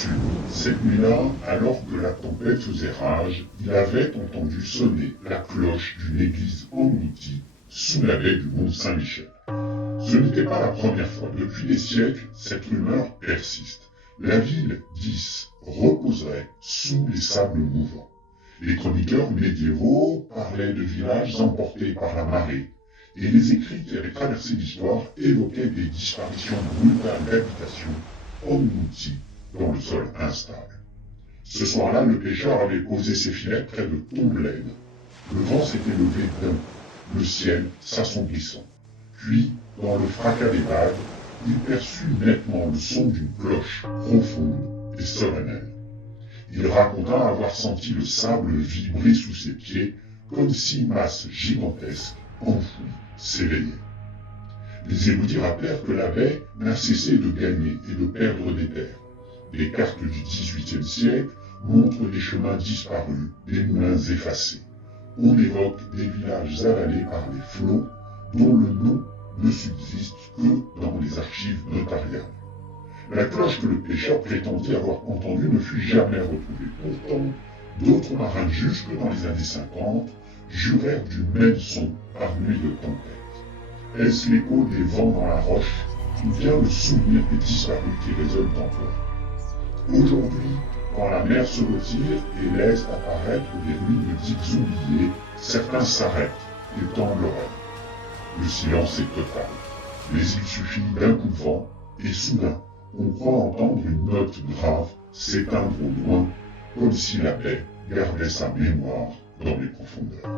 Sud. Cette nuit-là, alors que la tempête faisait rage, il avait entendu sonner la cloche d'une église engloutie sous la baie du Mont Saint-Michel. Ce n'était pas la première fois. Depuis des siècles, cette rumeur persiste. La ville d'Is reposerait sous les sables mouvants. Les chroniqueurs médiévaux parlaient de villages emportés par la marée, et les écrits qui avaient traversé l'histoire évoquaient des disparitions brutales d'habitations englouties dans le sol instable. Ce soir-là, le pêcheur avait posé ses filets près de Tomblaine. Le vent s'était levé d'un, le ciel s'assombrissant. Puis, dans le fracas des vagues, il perçut nettement le son d'une cloche profonde et solennelle. Il raconta avoir senti le sable vibrer sous ses pieds comme si une masse gigantesque, enfouie, s'éveillait. Les érudits rappelèrent que la baie n'a cessé de gagner et de perdre des terres. Les cartes du XVIIIe siècle montrent des chemins disparus, des moulins effacés. On évoque des villages avalés par les flots dont le nom ne subsiste que dans les archives notariales. La cloche que le pêcheur prétendit avoir entendue ne fut jamais retrouvée. Pourtant, d'autres marins jusque dans les années 50 jurèrent du même son par nuit de tempête. Est-ce l'écho des vents dans la roche ou bien le souvenir des disparus qui résonne encore? Aujourd'hui, quand la mer se retire et laisse apparaître des ruines dites oubliées, certains s'arrêtent et tendent l'oreille. Le silence est total, mais il suffit d'un coup de vent et soudain, on croit entendre une note grave s'éteindre au loin, comme si la baie gardait sa mémoire dans les profondeurs.